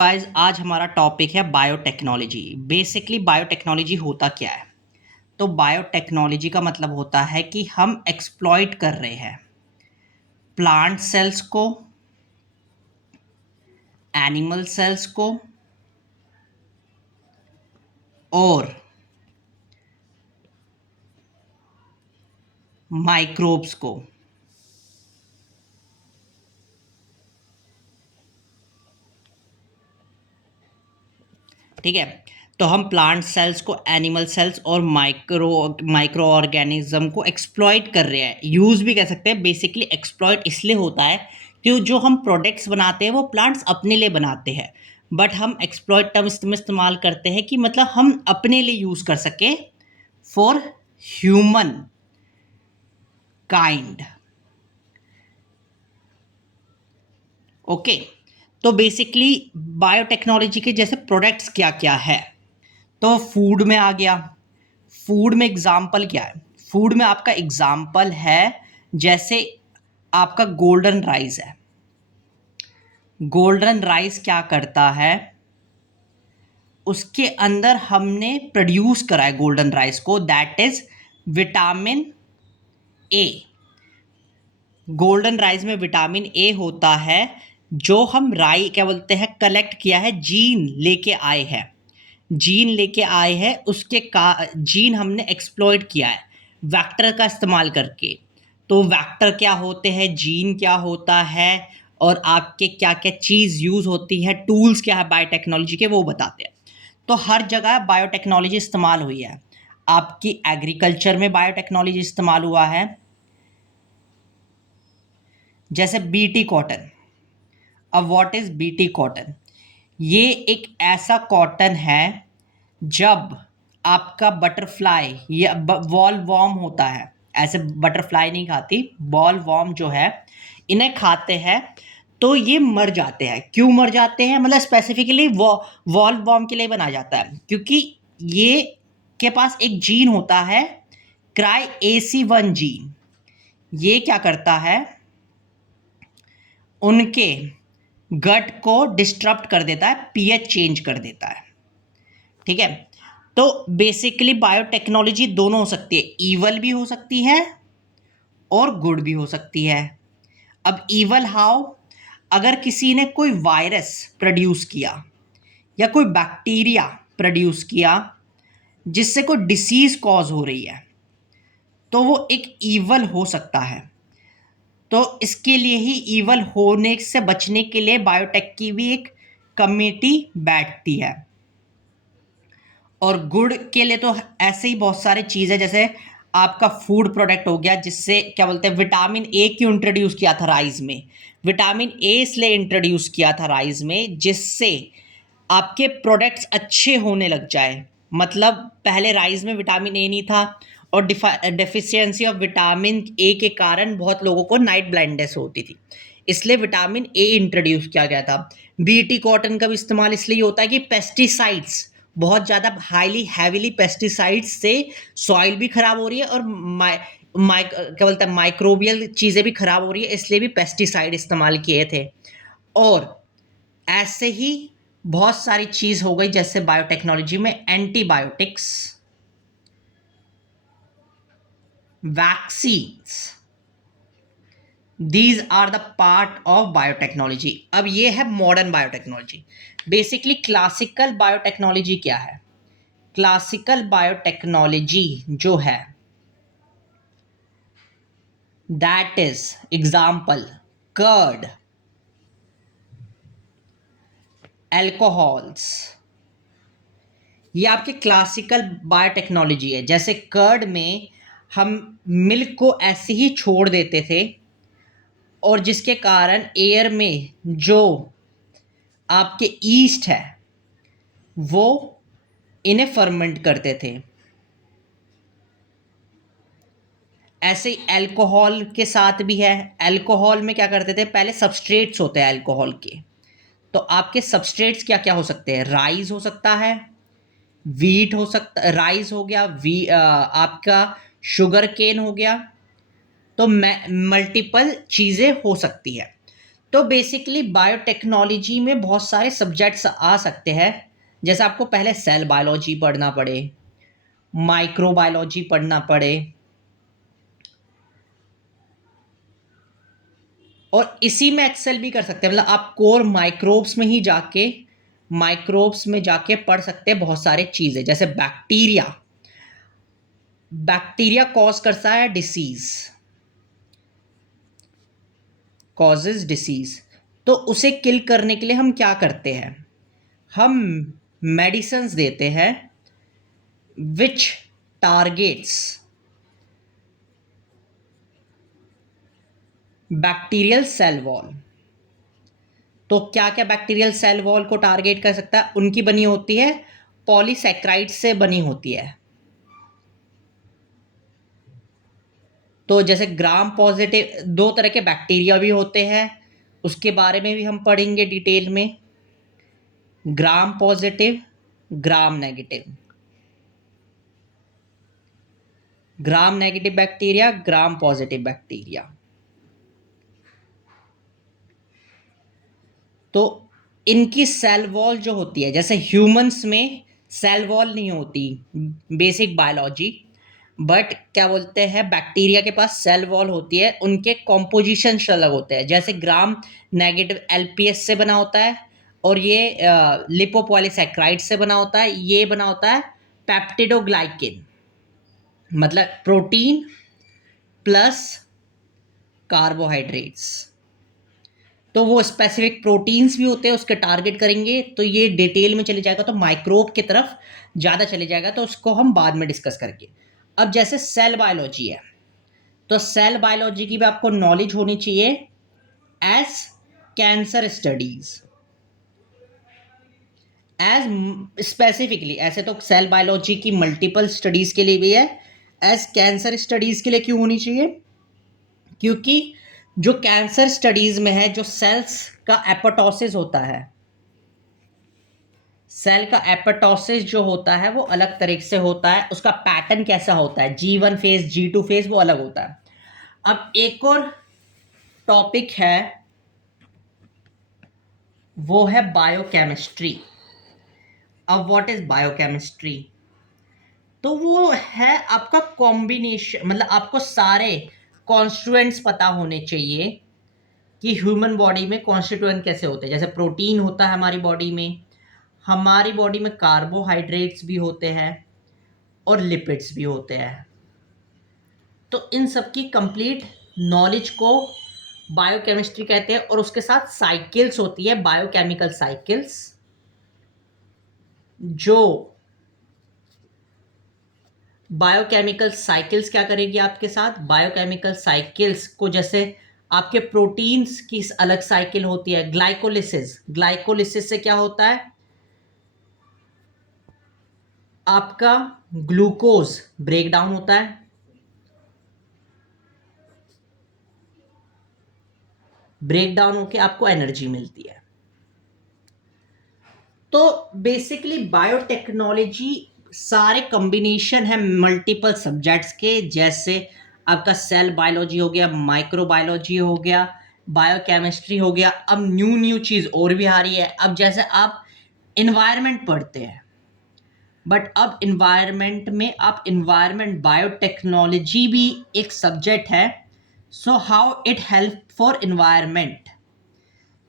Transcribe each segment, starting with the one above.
Guys आज हमारा topic है बायोटेक्नोलॉजी। बेसिकली बायोटेक्नोलॉजी होता क्या है? तो बायोटेक्नोलॉजी का मतलब होता है कि हम एक्सप्लॉइट कर रहे हैं प्लांट सेल्स को, एनिमल सेल्स को और माइक्रोब्स को। ठीक है, तो हम प्लांट सेल्स को, एनिमल सेल्स और माइक्रो ऑर्गेनिज्म को एक्सप्लॉइट कर रहे हैं। यूज़ भी कह सकते हैं। बेसिकली एक्सप्लॉइट इसलिए होता है कि जो हम प्रोडक्ट्स बनाते हैं वो प्लांट्स अपने लिए बनाते हैं, बट हम एक्सप्लॉइट टर्म इसमें इस्तेमाल करते हैं कि मतलब हम अपने लिए यूज़ कर सके फॉर ह्यूमन काइंड। ओके, तो बेसिकली बायोटेक्नोलॉजी के जैसे प्रोडक्ट्स क्या क्या है, तो फूड में आ गया। फूड में एग्जाम्पल क्या है? फूड में आपका एग्जाम्पल है जैसे आपका गोल्डन राइस है। गोल्डन राइस क्या करता है? उसके अंदर हमने प्रोड्यूस करा है गोल्डन राइस को, that is vitamin A. Golden rice में विटामिन ए होता है, जो हम क्या बोलते हैं, कलेक्ट किया है, जीन लेके आए हैं। जीन लेके आए हैं, उसके का जीन हमने एक्सप्लॉइट किया है वेक्टर का इस्तेमाल करके। तो वेक्टर क्या होते हैं, जीन क्या होता है, और आपके क्या क्या चीज़ यूज़ होती है, टूल्स क्या है बायोटेक्नोलॉजी के, वो बताते हैं। तो हर जगह बायोटेक्नोलॉजी इस्तेमाल हुई है। आपकी एग्रीकल्चर में बायोटेक्नोलॉजी इस्तेमाल हुआ है, जैसे बीटी कॉटन। अब व्हाट इज़ बीटी कॉटन? ये एक ऐसा कॉटन है जब आपका बटरफ्लाई या वॉल वॉर्म होता है, ऐसे बटरफ्लाई नहीं खाती, बॉल वॉर्म जो है, इन्हें खाते हैं तो ये मर जाते हैं। क्यों मर जाते हैं? मतलब स्पेसिफिकली वॉल वॉर्म के लिए बनाया जाता है, क्योंकि ये के पास एक जीन होता है, क्राई AC1 जीन। ये क्या करता है? उनके गट को डिस्टर्ब कर देता है, पीएच चेंज कर देता है। ठीक है, तो बेसिकली बायोटेक्नोलॉजी दोनों हो सकती है, ईवल भी हो सकती है और गुड भी हो सकती है। अब ईवल हाउ? अगर किसी ने कोई वायरस प्रोड्यूस किया या कोई बैक्टीरिया प्रोड्यूस किया जिससे कोई डिसीज कॉज हो रही है, तो वो एक ईवल हो सकता है। तो इसके लिए ही ईवल होने से बचने के लिए बायोटेक की भी एक कमेटी बैठती है। और गुड़ के लिए तो ऐसे ही बहुत सारी चीज़ें, जैसे आपका फूड प्रोडक्ट हो गया, जिससे क्या बोलते हैं, विटामिन ए क्यों इंट्रोड्यूस किया था राइस में? विटामिन ए इसलिए इंट्रोड्यूस किया था राइस में जिससे आपके प्रोडक्ट्स अच्छे होने लग जाए। मतलब पहले राइस में विटामिन ए नहीं था, और डेफिशिएंसी ऑफ विटामिन ए के कारण बहुत लोगों को नाइट ब्लाइंडनेस होती थी, इसलिए विटामिन ए इंट्रोड्यूस किया गया था। बीटी कॉटन का भी इस्तेमाल इसलिए होता है कि पेस्टिसाइड्स, बहुत ज़्यादा हाईली हैवीली पेस्टिसाइड्स से सॉइल भी ख़राब हो रही है, और क्या बोलते हैं, माइक्रोबियल चीज़ें भी ख़राब हो रही है, इसलिए भी पेस्टिसाइड इस्तेमाल किए थे। और ऐसे ही बहुत सारी चीज़ हो गई, जैसे बायोटेक्नोलॉजी में antibiotics, vaccines, these are the part of biotechnology. अब ये है modern biotechnology. Basically classical biotechnology क्या है? क्लासिकल बायोटेक्नोलॉजी जो है, that is example curd, alcohols, ये आपके क्लासिकल बायोटेक्नोलॉजी है। जैसे कर्ड में हम मिल्क को ऐसे ही छोड़ देते थे, और जिसके कारण एयर में जो आपके ईस्ट है वो इन्हें फर्मेंट करते थे। ऐसे ही अल्कोहल के साथ भी है। अल्कोहल में क्या करते थे? पहले सबस्ट्रेट्स होते हैं अल्कोहल के, तो आपके सबस्ट्रेट्स क्या क्या हो सकते हैं? राइस हो सकता है, वीट हो सकता, राइस हो गया, आपका शुगर केन हो गया, तो मल्टीपल चीज़ें हो सकती है। तो बेसिकली बायोटेक्नोलॉजी में बहुत सारे सब्जेक्ट्स आ सकते हैं, जैसे आपको पहले सेल बायोलॉजी पढ़ना पड़े, माइक्रोबायोलॉजी पढ़ना पड़े, और इसी में एक्सेल भी कर सकते हैं। मतलब आप कोर माइक्रोब्स में जाके पढ़ सकते हैं बहुत सारे चीज़ें, जैसे बैक्टीरिया। बैक्टीरिया कॉज करता है डिसीज, कॉजेज डिसीज। तो उसे किल करने के लिए हम क्या करते हैं? हम मेडिसिन्स देते हैं विच टारगेट्स बैक्टीरियल सेल वॉल। तो क्या क्या बैक्टीरियल सेल वॉल को टारगेट कर सकता है? उनकी बनी होती है पॉलीसैकेराइड से बनी होती है। तो जैसे ग्राम पॉजिटिव, दो तरह के बैक्टीरिया भी होते हैं, उसके बारे में भी हम पढ़ेंगे डिटेल में। Gram positive, gram negative. Gram negative bacteria, gram positive bacteria. तो इनकी सेल वॉल जो होती है, जैसे ह्यूमंस में सेल वॉल नहीं होती, बेसिक बायोलॉजी, बट क्या बोलते हैं, बैक्टीरिया के पास सेल वॉल होती है। उनके कॉम्पोजिशन अलग होते हैं। जैसे ग्राम नेगेटिव एलपीएस से बना होता है, और ये लिपोपॉलीसैकेराइड से बना होता है। ये बना होता है पेप्टिडोग्लाइकेन, मतलब प्रोटीन प्लस कार्बोहाइड्रेट्स। तो वो स्पेसिफिक प्रोटीन्स भी होते हैं, उसके टारगेट करेंगे। तो ये डिटेल में चले जाएगा तो माइक्रोब की तरफ ज़्यादा चले जाएगा, तो उसको हम बाद में डिस्कस करेंगे। अब जैसे सेल बायोलॉजी है, तो सेल बायोलॉजी की भी आपको नॉलेज होनी चाहिए as cancer studies, as specifically. ऐसे तो सेल बायोलॉजी की मल्टीपल स्टडीज के लिए भी है, एज कैंसर स्टडीज के लिए क्यों होनी चाहिए? क्योंकि जो कैंसर स्टडीज में है, जो सेल्स का एपोटोसिस होता है, सेल का एपोटोसिस जो होता है वो अलग तरीके से होता है। उसका पैटर्न कैसा होता है, G1 फेज, G2 फेज, वो अलग होता है। अब एक और टॉपिक है, वो है बायोकेमिस्ट्री। अब व्हाट इज बायोकेमिस्ट्री? तो वो है आपका कॉम्बिनेशन, मतलब आपको सारे कॉन्स्टिट्यूएंट्स पता होने चाहिए कि ह्यूमन बॉडी में कॉन्स्टिट्यूएंट कैसे होते हैं। जैसे प्रोटीन होता है हमारी बॉडी में, हमारी बॉडी में कार्बोहाइड्रेट्स भी होते हैं और लिपिड्स भी होते हैं। तो इन सब की कंप्लीट नॉलेज को बायोकेमिस्ट्री कहते हैं। और उसके साथ साइकिल्स होती है, बायोकेमिकल साइकिल्स, जो बायोकेमिकल साइकिल्स क्या करेगी आपके साथ? बायोकेमिकल साइकिल्स को, जैसे आपके प्रोटीन्स की अलग साइकिल होती है, ग्लाइकोलिसिस। ग्लाइकोलिसिस से क्या होता है, आपका ग्लूकोज ब्रेक डाउन होता है, ब्रेक डाउन होकर आपको एनर्जी मिलती है। तो बेसिकली बायोटेक्नोलॉजी सारे कॉम्बिनेशन है मल्टीपल सब्जेक्ट्स के, जैसे आपका सेल बायोलॉजी हो गया, माइक्रोबायोलॉजी हो गया, बायोकेमिस्ट्री हो गया। अब न्यू न्यू चीज़ और भी आ रही है। अब जैसे आप इन्वायरमेंट पढ़ते हैं, बट अब इन्वायरमेंट में आप इन्वायरमेंट बायोटेक्नोलॉजी भी एक सब्जेक्ट है। So how it help for environment.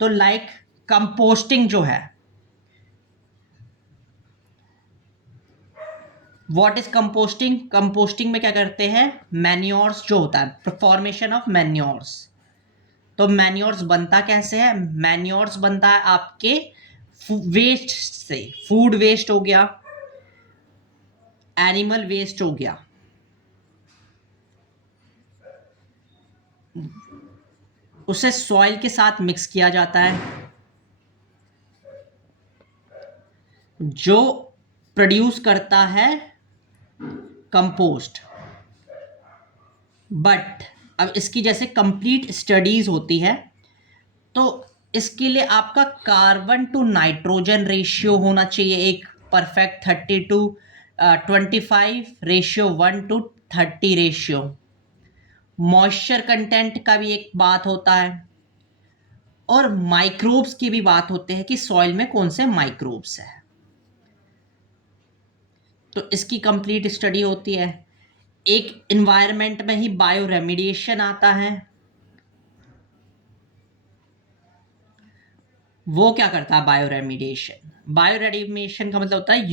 तो लाइक कंपोस्टिंग जो है, व्हाट इज कंपोस्टिंग? कंपोस्टिंग में क्या करते हैं, मैन्योर्स जो होता है, फॉर्मेशन ऑफ मैन्योर्स। तो मैन्योर्स बनता कैसे है? मैन्योर्स बनता है आपके वेस्ट से। फूड वेस्ट हो गया, एनिमल वेस्ट हो गया, उसे सॉइल के साथ मिक्स किया जाता है, जो प्रोड्यूस करता है कंपोस्ट। बट अब इसकी जैसे कंप्लीट स्टडीज होती है, तो इसके लिए आपका कार्बन टू नाइट्रोजन रेशियो होना चाहिए एक perfect 30:25 ratio, 1:30 ratio. Moisture content का भी एक बात होता है। और माइक्रोब्स की भी बात होते हैं कि सॉइल में कौन से माइक्रोब्स है, तो इसकी कंप्लीट स्टडी होती है। एक इन्वायरमेंट में ही बायो रेमिडिएशन आता है। वो क्या करता है बायो रेमिडिएशन? बायो रेमिडिएशन का मतलब होता है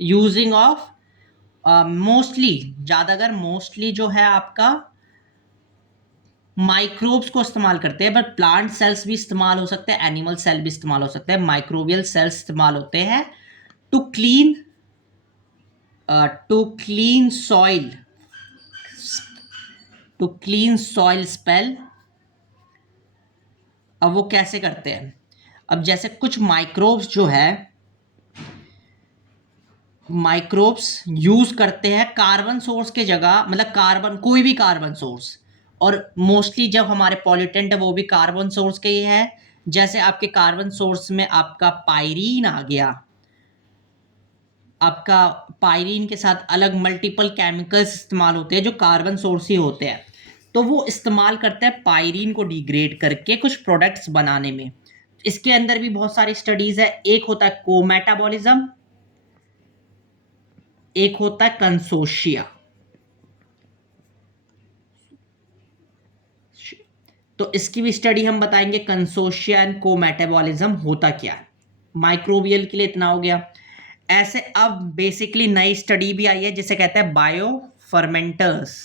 यूजिंग ऑफ मोस्टली, ज्यादातर मोस्टली जो है आपका माइक्रोब्स को इस्तेमाल करते हैं, बट प्लांट सेल्स भी इस्तेमाल हो सकते हैं, एनिमल सेल भी इस्तेमाल हो सकते हैं, माइक्रोबियल सेल्स इस्तेमाल होते हैं to clean soil, to clean soil spill. अब वो कैसे करते हैं? अब जैसे कुछ माइक्रोब्स जो है, माइक्रोब्स यूज करते हैं कार्बन सोर्स के जगह, मतलब कार्बन, कोई भी कार्बन सोर्स, और मोस्टली जब हमारे पॉल्यूटेंट है वो भी कार्बन सोर्स के ही है। जैसे आपके कार्बन सोर्स में आपका पायरीन आ गया, आपका पायरीन के साथ अलग मल्टीपल केमिकल्स इस्तेमाल होते हैं जो कार्बन सोर्स ही होते हैं, तो वो इस्तेमाल करते हैं पायरीन को डिग्रेड करके कुछ प्रोडक्ट्स बनाने में। इसके अंदर भी बहुत सारी स्टडीज है। एक होता है कोमेटाबॉलिज्म, एक होता है कंसोशिया। तो इसकी भी स्टडी हम बताएंगे, कंसोशिया एंड कोमेटाबॉलिज्म होता क्या है। माइक्रोबियल के लिए इतना हो गया। ऐसे अब बेसिकली नई स्टडी भी आई है जिसे कहते हैं बायो फर्मेंटर्स,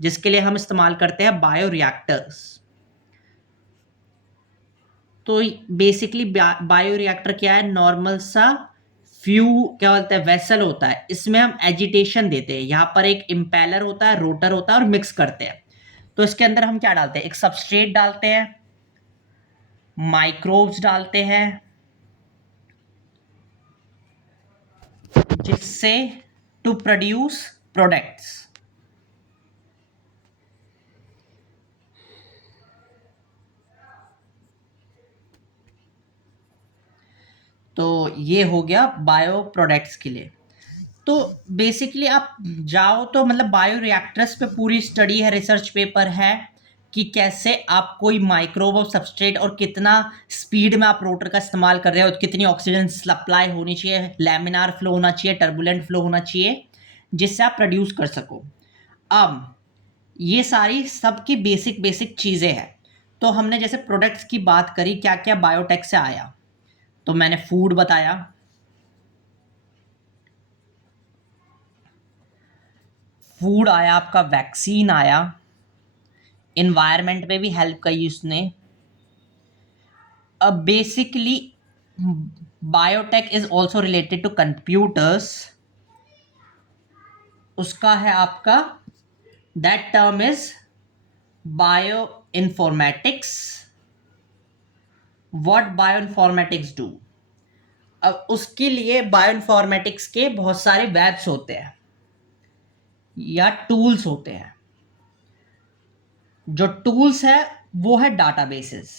जिसके लिए हम इस्तेमाल करते हैं बायो रिएक्टर्स। तो बेसिकली बायो रिएक्टर क्या है? नॉर्मल सा क्या बोलते हैं, वेसल होता है, इसमें हम एजिटेशन देते हैं। यहाँ पर एक इम्पेलर होता है, रोटर होता है, और मिक्स करते हैं। तो इसके अंदर हम क्या डालते हैं? एक सबस्ट्रेट डालते हैं, माइक्रोब्स डालते हैं, जिससे टू प्रोड्यूस प्रोडक्ट्स। तो ये हो गया बायो प्रोडक्ट्स के लिए। तो बेसिकली आप जाओ तो मतलब बायो रिएक्टर्स पे पूरी स्टडी है, रिसर्च पेपर है कि कैसे आप कोई माइक्रोब और सबस्ट्रेट और कितना स्पीड में आप रोटर का इस्तेमाल कर रहे हो, कितनी ऑक्सीजन सप्लाई होनी चाहिए, लैमिनार फ्लो होना चाहिए, टर्बुलेंट फ्लो होना चाहिए, जिससे आप प्रोड्यूस कर सको। अब ये सारी सबकी बेसिक बेसिक चीज़ें हैं। तो हमने जैसे प्रोडक्ट्स की बात करी, क्या क्या बायोटेक से आया, तो मैंने फूड बताया, फूड आया, आपका वैक्सीन आया, इन्वायरमेंट में भी हेल्प की उसने। अब basically biotech is also related to computers. उसका है आपका, that term is bioinformatics. What bioinformatics do? अब उसके लिए बायो इन्फॉर्मेटिक्स के बहुत सारे वेब्स होते हैं या टूल्स होते हैं। जो टूल्स है वो है डाटाबेसेस।